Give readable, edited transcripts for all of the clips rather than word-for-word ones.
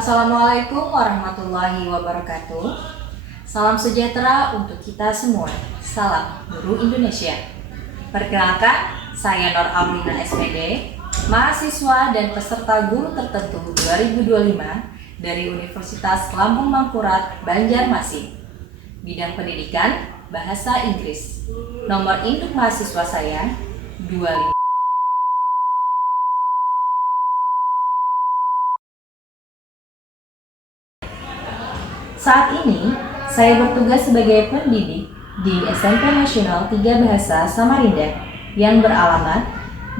Assalamualaikum warahmatullahi wabarakatuh. Salam sejahtera untuk kita semua. Salam Guru Indonesia. Perkenalkan, saya Nur Aulina SPD, mahasiswa dan peserta guru tertentu 2025 dari Universitas Lampung Mangkurat, Banjarmasin. Bidang pendidikan Bahasa Inggris. Nomor induk mahasiswa saya 25. Saat ini, saya bertugas sebagai pendidik di SMP Nasional 3 Bahasa Samarinda yang beralamat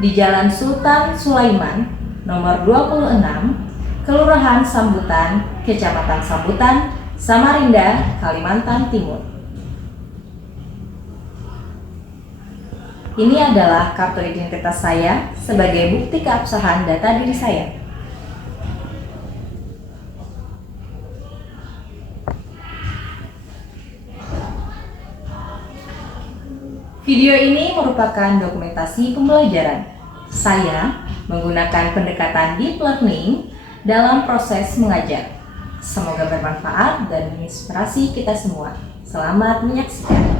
di Jalan Sultan Sulaiman, nomor 26, Kelurahan Sambutan, Kecamatan Sambutan, Samarinda, Kalimantan Timur. Ini adalah kartu identitas saya sebagai bukti keabsahan data diri saya. Video ini merupakan dokumentasi pembelajaran. Saya menggunakan pendekatan deep learning dalam proses mengajar. Semoga bermanfaat dan menginspirasi kita semua. Selamat menyaksikan.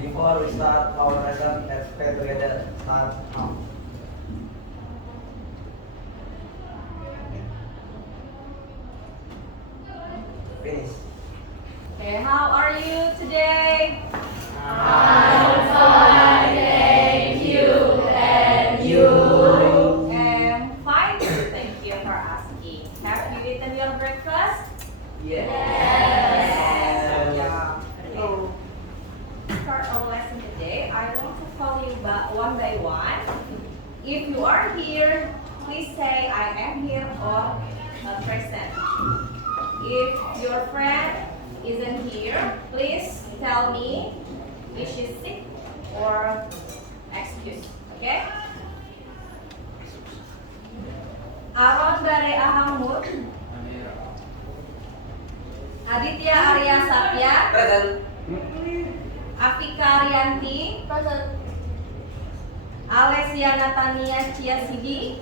Before we start our lesson, let's pray together. Start now. Finish. Okay, how are you today? I'm fine. Thank you for asking. Have you eaten your breakfast? Yes. Yeah. So, start our lesson today. I want to call you one by one. If you are here, please say I am here or present. If your friend isn't here, please tell me if she's sick or excuse. Okay? Aron Bare Ahamur, Aditya Arya Satya, Present. Afika Arianti, Alessia Natania Ciasidi,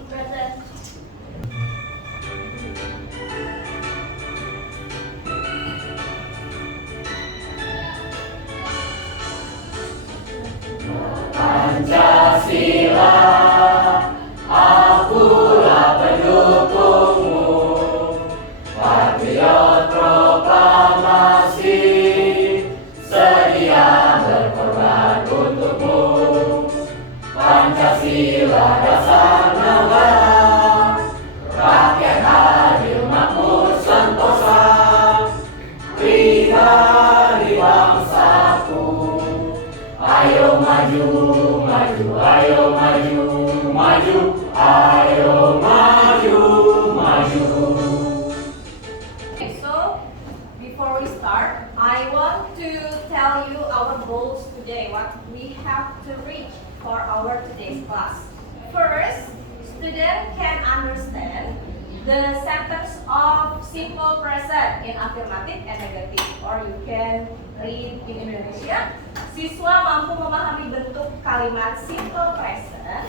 Okay, so before we start, I want to tell you our goals today, what we have to reach for our today's class. First, student can understand the sentence of simple present in affirmative and negative, or you can read in Indonesia. Siswa mampu memahami bentuk kalimat simple present,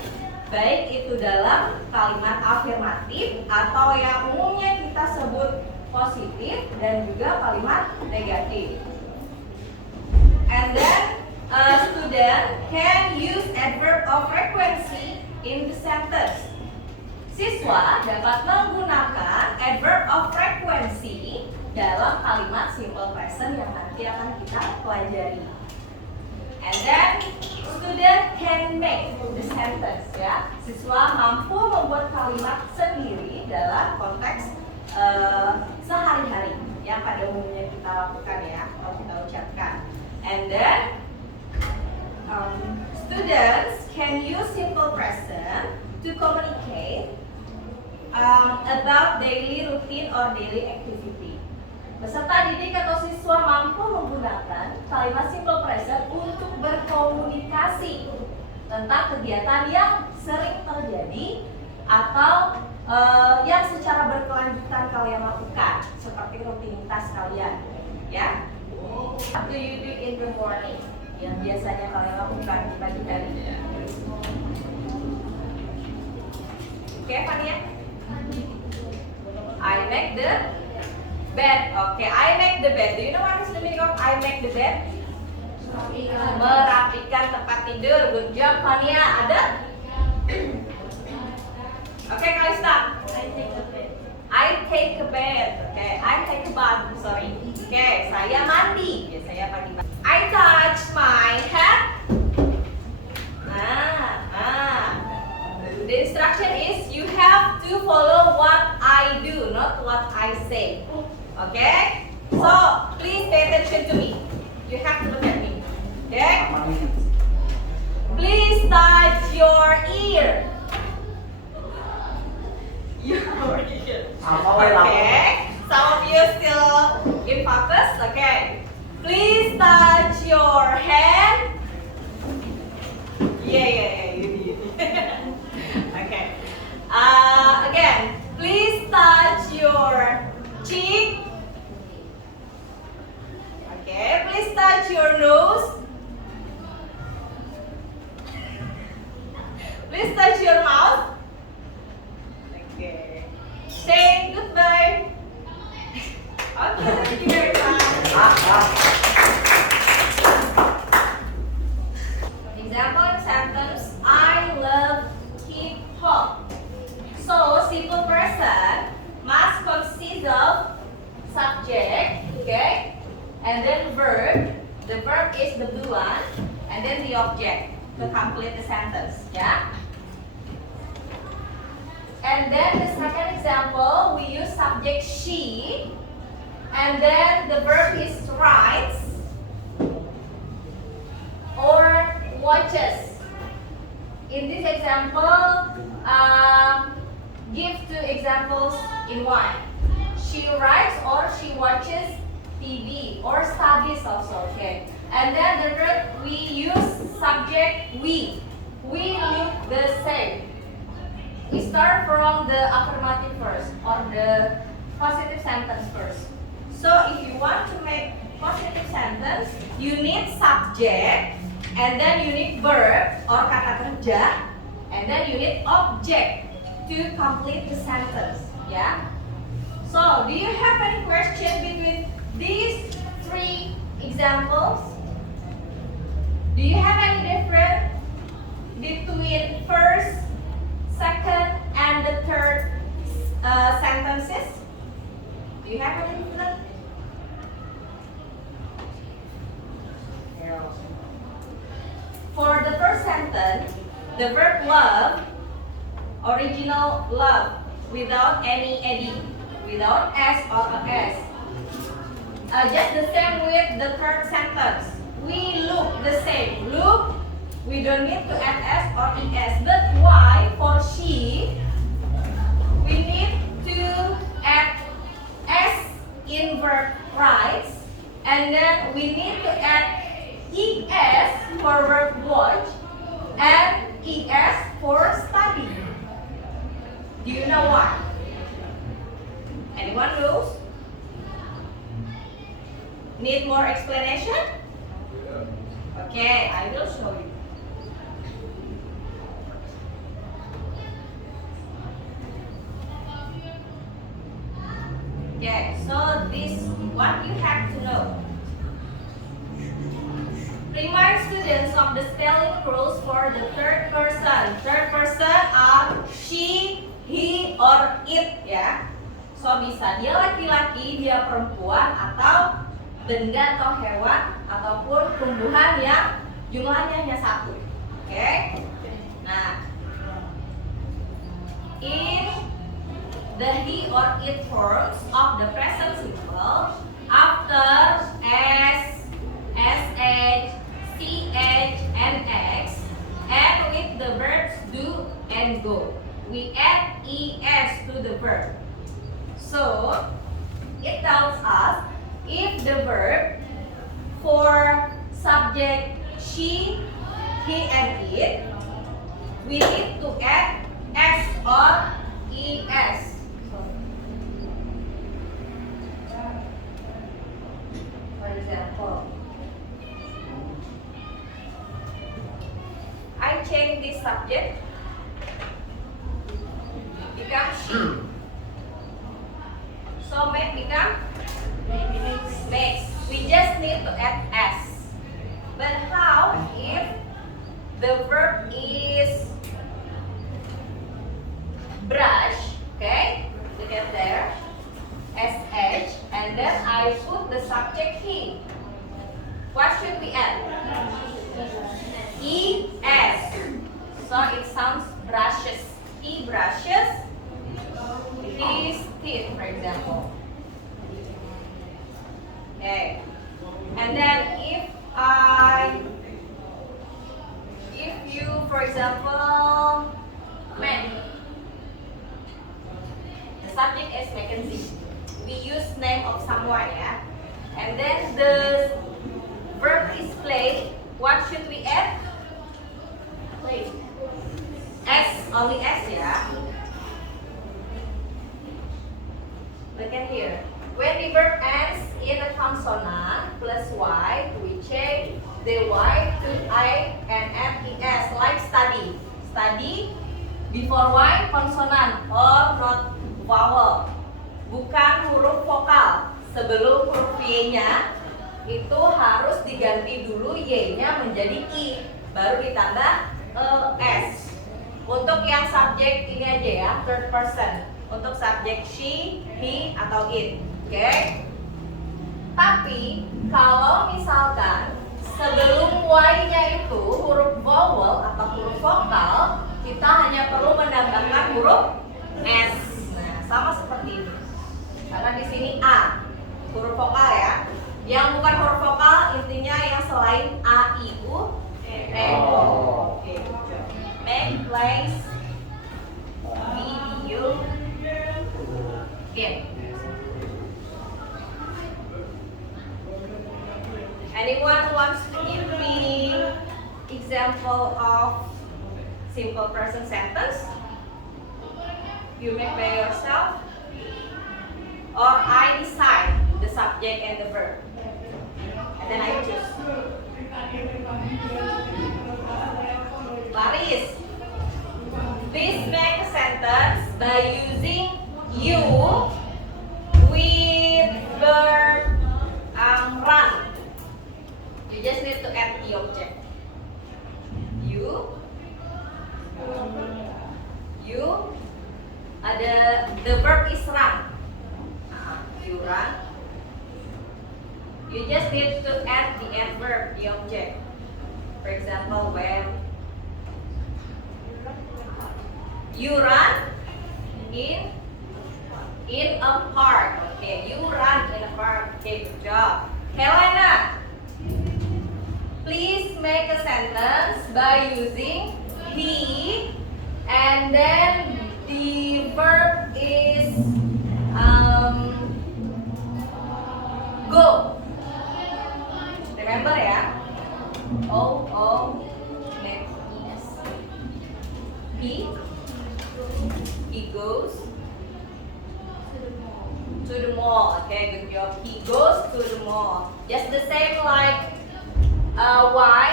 baik itu dalam kalimat afirmatif atau yang umumnya kita sebut positif dan juga kalimat negatif. And then a student can use adverb of frequency in the sentence. Siswa dapat menggunakan adverb of frequency dalam kalimat simple present yang nanti akan kita pelajari. And then student can make the sentence, ya. Siswa mampu membuat kalimat sendiri dalam konteks sehari-hari yang pada umumnya kita lakukan, ya, atau kita ucapkan. And then students can use simple present to communicate about daily routine or daily activity. Peserta didik atau siswa mampu menggunakan kalimat simple present untuk berkomunikasi tentang kegiatan yang sering terjadi atau yang secara berkelanjutan kalian lakukan, seperti rutinitas kalian, ya. What do you do in the morning? Yang biasanya kalian lakukan di pagi hari. Oke, Fania? I make the bed. Okay, I make the bed. Do you know what is the meaning of I make the bed? Merapikan tempat tidur. Good job, Fania. Ada? Okay, Kalista. I take a bed. Okay, I take a bath. Sorry. Okay, saya mandi. Biasanya pagi. I touch my head. The instruction is you have to follow what I do, not what I say. Okay? So, please pay attention to me. You have to look at me. Okay? Please touch your ear. Your ear. Okay? Some of you still in focus. Okay. Please touch your hand. Yeah. You. Okay. Again, please touch your cheek. Okay. Please touch your nose. Please touch your mouth. Okay. Say goodbye. Okay, thank you very much. Example sentence, I love hip hop. So, simple present must consist of subject, okay, and then verb. The verb is the blue one, and then the object to complete the sentence, yeah. And then the second example, we use subject she, and then the verb is writes or watches. In this example, give two examples in one. She writes or she watches TV or studies also, okay. And then the verb, we use subject we. We look the same. We start from the affirmative first or the positive sentence first. So if you want to make positive sentence, you need subject, and then you need verb or kata kerja, and then you need object to complete the sentence. Yeah. So do you have any question between these three examples? Do you have any difference between first, second, and the third sentences? Do you have any difference? For the first sentence, the verb love, original love, without any ed, without s or a s. Just the same with the third sentence. We look the same. Look, we don't need to add s or es. But why? For she, we need to add s in verb writes, and then we need to add es for verb watch and es for study. Do you know why? Anyone knows? Need more explanation? Okay, I will show you. Okay, so this what you have to know. Remind students of the spelling rules for the third person. Third person are she, he, or it, ya. So bisa dia laki-laki, dia perempuan, atau benda atau hewan ataupun tumbuhan yang jumlahnya hanya satu. Oke? Nah, in the he or it forms of the present simple after s, sh, ch, and x, and with the verbs do and go, we add es to the verb. So it tells us verb, for subject she, he, and it, we need to add s or es. For example, I change this subject, become she. So make become makes. We just need to add s. But how if the verb is brush? Okay, look at there, sh, and then I put the subject he. What should we add? Es. So it sounds brushes. He brushes his teeth, for example. Okay. And then if you, for example, man, the subject is Mackenzie. We use name of someone, yeah. And then the verb is play. What should we add? Play. S, only S, yeah. Look at here. When the verb ends in a consonant plus Y, we change the Y to I and add es, like study. Study before Y consonant or not vowel. Bukan huruf vokal. Sebelum huruf Y-nya itu harus diganti dulu Y-nya menjadi I, baru ditambah S. Untuk yang subjek ini aja ya, third person. Untuk subjek she, he, atau it. Oke. Tapi kalau misalkan sebelum Y-nya itu huruf vowel atau huruf vokal, kita hanya perlu menambahkan huruf S. Nah, sama seperti ini. Karena di sini A, huruf vokal ya. Yang bukan huruf vokal intinya yang selain A, I, U, E, O. Oke. Make, place, video, game. Anyone wants to give me example of simple present sentence? You make by yourself, or I decide the subject and the verb, and then I choose. Laris, please make a sentence by using you with verb run. You just need to add the object. You, the verb is run. You run. You just need to add the adverb, the object. For example, when you run in a park. Okay, you run in a park. Okay, good job. Helena, please make a sentence by using he, and then the verb is go. Remember ya? O next is he goes to the mall. Okay, good job. He goes to the mall. Just the same like Y.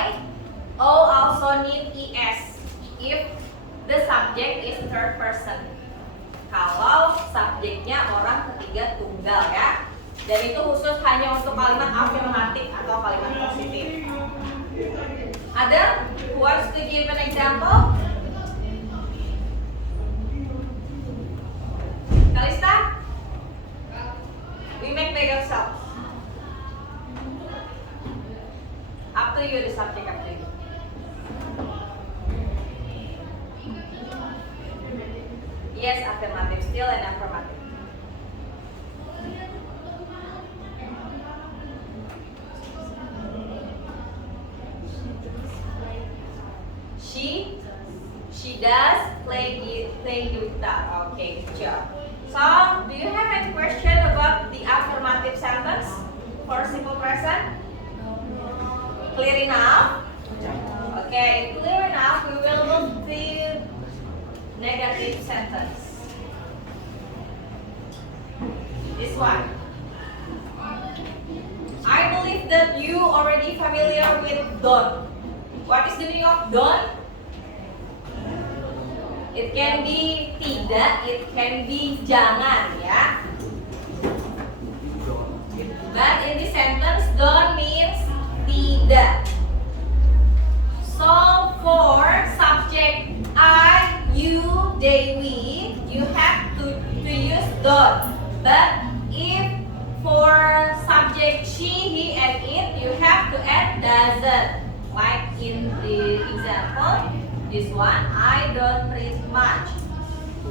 O also need es if the subject is third person. Kalau subjeknya orang ketiga tunggal ya. Dan itu khusus hanya untuk kalimat afirmatif atau kalimat positif. Ada who wants to give an example? Kalista? We make by yourself. Up to you, the subject up to you. Yes, affirmative, still an affirmative. She does play guitar. Okay, good job. So, do you have any question about the affirmative sentence? for simple present? Clear enough? Okay, clear enough. We will move to negative sentence. This one. I believe that you already familiar with don't. What is the meaning of don't? It can be tidak, it can be jangan, ya. But in this sentence, don't means tidak. So for subject I, you, they, we, you have to use don't. But if for subject she, he, and it, you have to add doesn't. Like in the example, this one, I don't read much.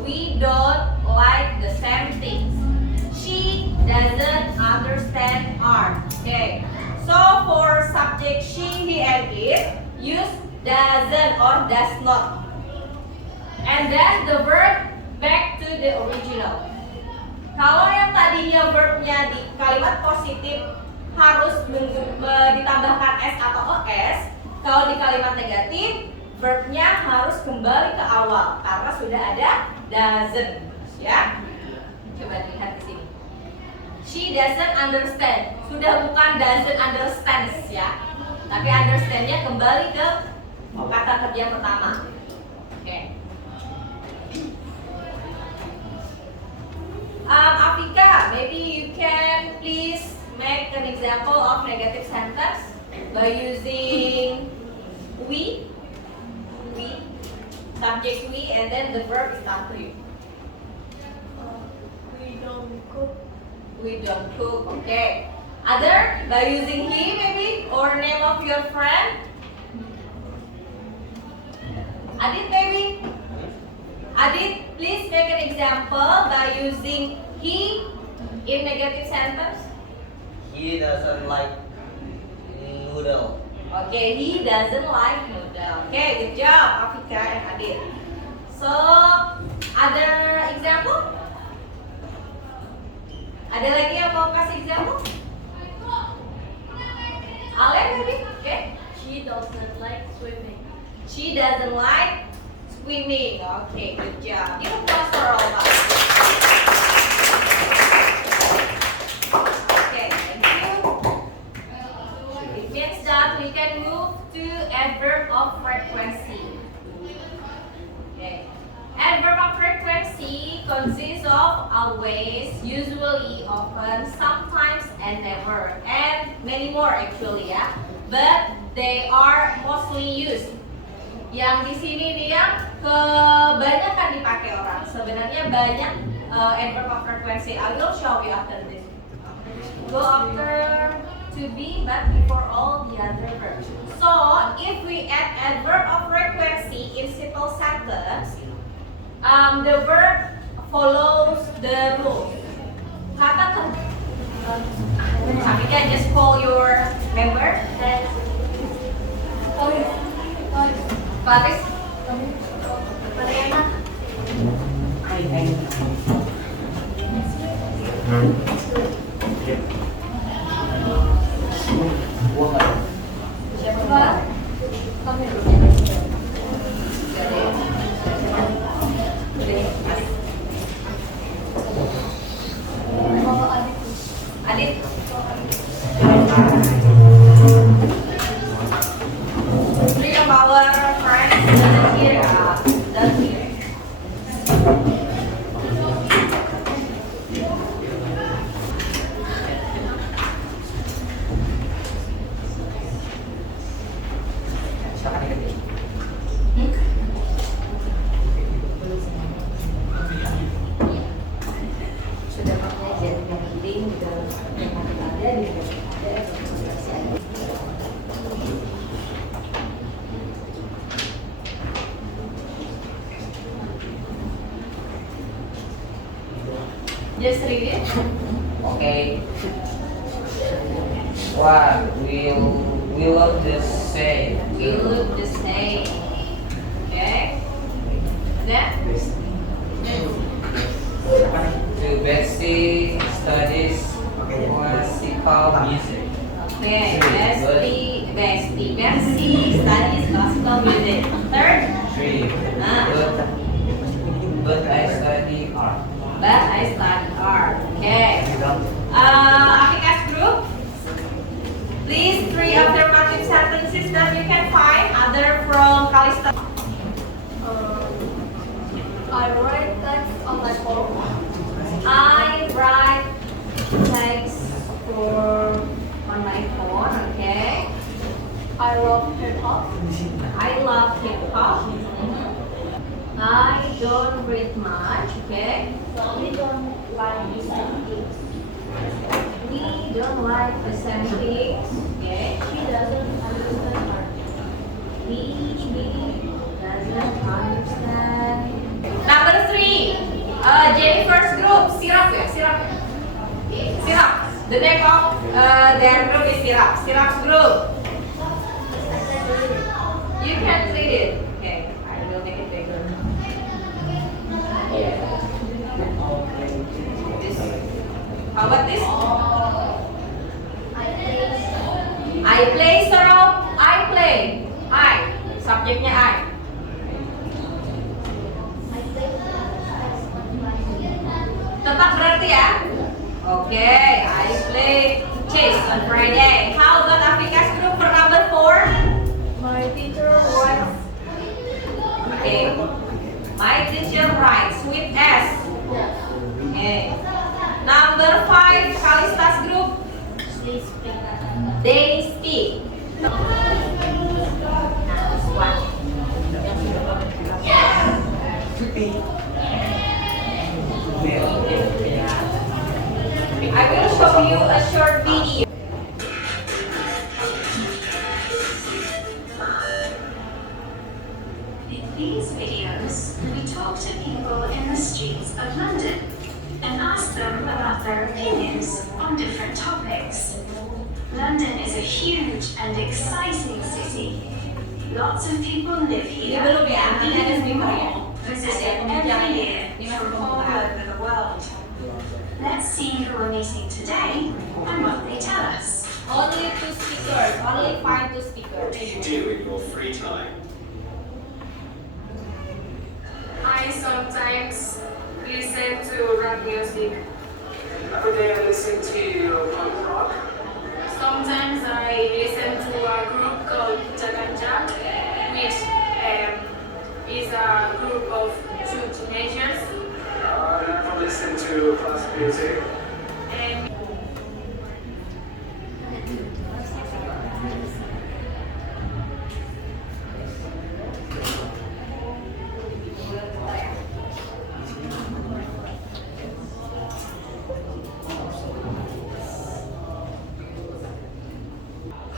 We don't like the same things. She doesn't understand art. Okay. So for subject she, he, and it, use doesn't or does not. And then the verb back to the original. Kalau yang tadinya verbnya di kalimat positif harus ditambahkan s atau es, kalau di kalimat negatif verbnya harus kembali ke awal karena sudah ada doesn't, ya. Coba lihat di sini. She doesn't understand. Sudah bukan doesn't understand, ya. Tapi understand-nya kembali ke kata kerja pertama. Oke. Afika, maybe you can please make an example of negative sentence by using we, subject we, and then the verb is up to you. We don't cook. We don't cook, okay. Other, by using he maybe, or name of your friend. Adit maybe? Adit, please make an example by using he in negative sentence. He doesn't like noodle. Okay, he doesn't like noodle. Okay, good job, Afika and Adit. So, other example? Ada lagi yang mau kasih example? Ale maybe? Okay. She doesn't like swimming. She doesn't like swimming. Okay, good job. Give applause for all of us. Okay, thank you. It means that we can move to adverb of frequency. Okay. Adverb of frequency consists of always, usually, often, sometimes, and never, and many more actually, ya. But they are mostly used. Yang di sini dia kebanyakan dipakai orang. Sebenarnya banyak adverb of frequency. I will show you after this. Go after to be, but before all the other verbs. So if we add adverb of frequency in simple sentence, the verb follows the rule. Kata Afika, just call your member. Paris. Mariana. Siapa? Kami dulu. Adit. Three of our friends doesn't hear. Doesn't hear. Sudah pakai jet yang penting dalam yang ada di just read it. Okay. What we look the same. We look the same. Okay. Then To Betsy studies classical music. music. Third, 3. But I study art. but I study art. Okay. Afikas group, please 3 affirmative sentences that you can find other from Kalista. I write text on my phone. I write text on my phone. Okay. I love hip hop. I love hip hop. I don't read much. Okay. We don't like the same things. We don't like the same things. Okay. She doesn't understand art. We doesn't understand. Number 3. Jennifer's group. Syrup ya, syrup. Syrup. The name of their group is Syrup. Syrup's group. You can read it. Okay, I will make it bigger. This. How about this? I play syrup. I play. I. Subjeknya I. Tetap berarti ya. Oke, I play chess on Friday. How about Afrika's group for number 4? My teacher writes. Okay. My teacher writes with S. Okay. Number 5, Kalista's group. They speak. They speak. I will show you a short video. In these videos, we talk to people in the streets of London and ask them about their opinions on different topics. London is a huge and exciting city. Lots of people live here Ini belum ya, and nanti ada even speaker ya. more visit Ada it pembicaraan. every year Ini from masih all pembukaan. over the world. Let's see who we're meeting today and what they tell us. Only 2 speakers. Only 5 to What speakers. do you do in your free time? I sometimes listen to rap music. Every day I listen to punk rock. Sometimes I listen to a group called Jaganjak, which is a group of 2 teenagers. I never listen to classical music. And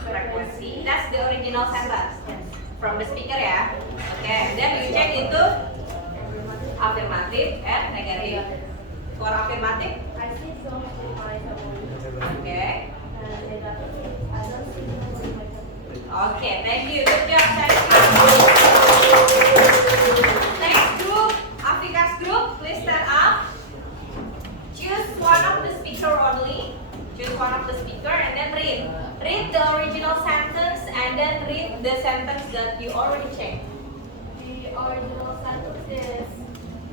Frequency. That's the original sentence from the speaker ya. Okay, then you check into affirmative and negative. For affirmative, I see some in my phone. okay. And negative, I don't see them in my phone. Okay, thank you. Good job, Sarika. Next group, Afrika's group, please stand up. Choose one of the speaker only. Choose one of the speaker and then read. Read the original sentence and then read the sentence that you already checked. The original sentence is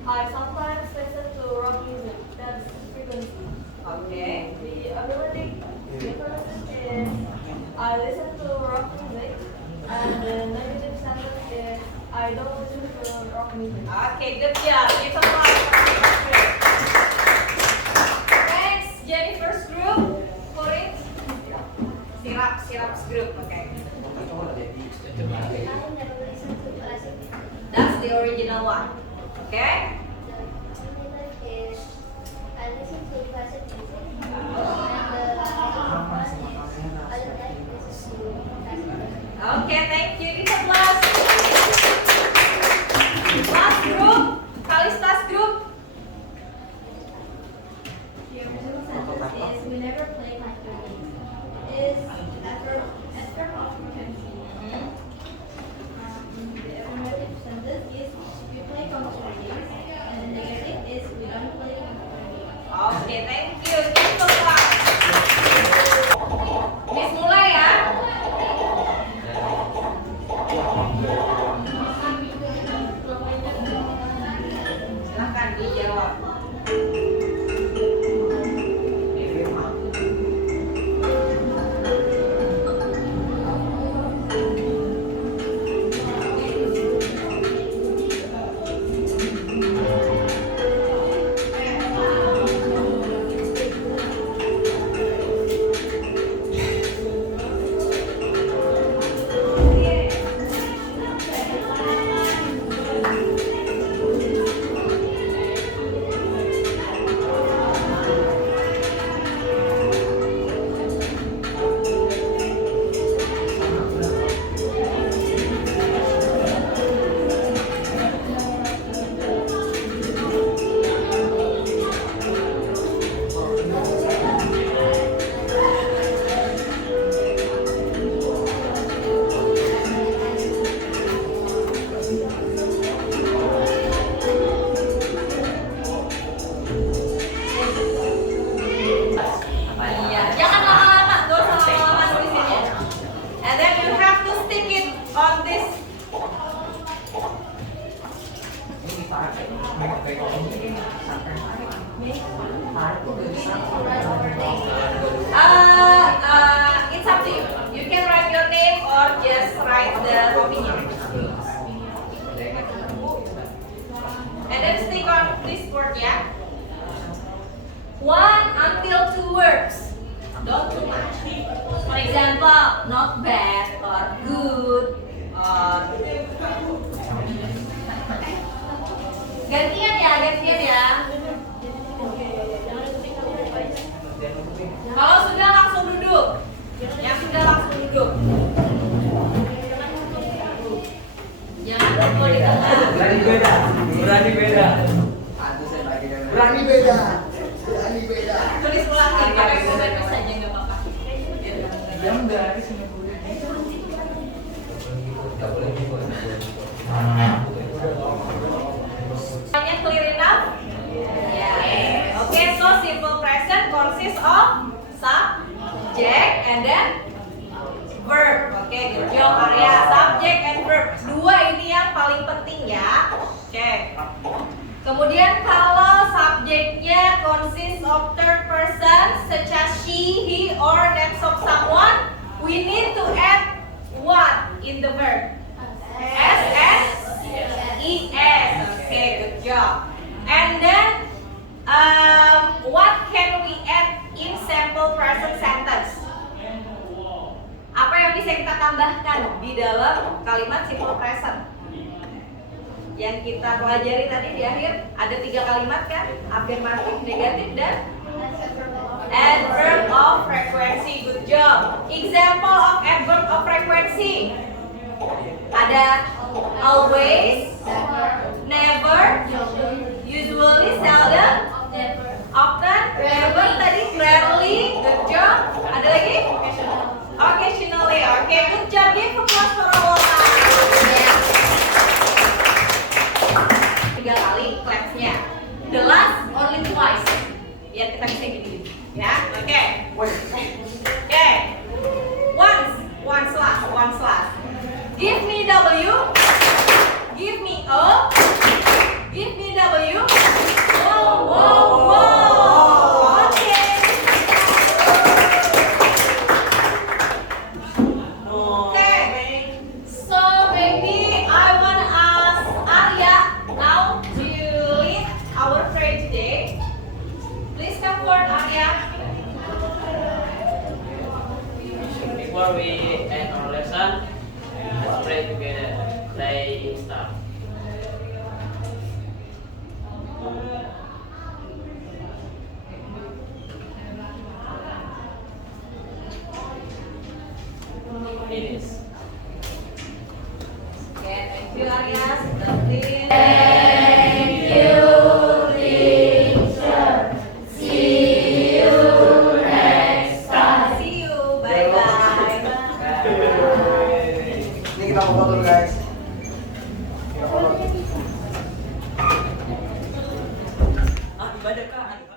I sometimes listen to rock music. That's frequency. Okay. The ability difference is I listen to rock music, and the negative sentence is I don't listen to rock music. Okay, good job. Give a applause for Jennifer's group. Next, Jennifer's group. For it, Syrup's group. Okay. I never listen to classic music. That's the original one. Okay. The alternative is I listen to classic music, and the negative one is I don't like to listen to classic music. Okay, thank you. Give applause. Last group, Kalista's group. The original sentence is we never play computer games. Is after frequency. The affirmative sentence is we play computer games, and the negative is we don't play computer games. Okay, thank you. Give applause. Miss mulai ya. It's up to you. You can write your name or just write the opinion. And then stick on this word, yeah? 1 until 2 words. Don't too much. For example, not bad or good or gantian ya. Kalau sudah langsung duduk. Yang sudah langsung duduk. Jangan lupa di tengah. Berani beda. Berani beda. Berani beda. Berani beda. Tulis ulang nih, pakai Google Docs aja nggak apa-apa. Yang dari sini Semuanya clear enough? Yeah. Okay, so simple present consists of subject and then verb. Okay, good job Arya. Subject and verb. Dua ini yang paling penting ya. Okay. Kemudian kalau subjeknya consists of third person such as she, he, or names of someone, we need to add what in the verb? S, E, S. Okay, good job. And then what can we add in simple present sentence? Apa yang bisa kita tambahkan di dalam kalimat simple present? Yang kita pelajari tadi di akhir ada 3 kalimat kan? Afirmatif, negatif, dan adverb of frequency. Good job. Example of adverb of frequency. Ada always, never, usually, seldom, often, never tadi, rarely. Good job. Ada lagi? Occasionally. Okay, good job. Give applause for all of us. Yeah. 3 kali clapsnya. The last only twice. Biar kita bisa gini. Ya, oke. Oke. Once last. Give me W. Give me O. Give me W. Wow. Oke. So maybe I wanna ask Arya now to lead our prayer today. Please come forward, Arya. Before we end our lesson, let's pray together. Play start. Finish. Okay, thank you, Arya. Sudah clear. See you. Bye-bye. Ini kita foto dulu guys. Kita foto. Ibadah kah?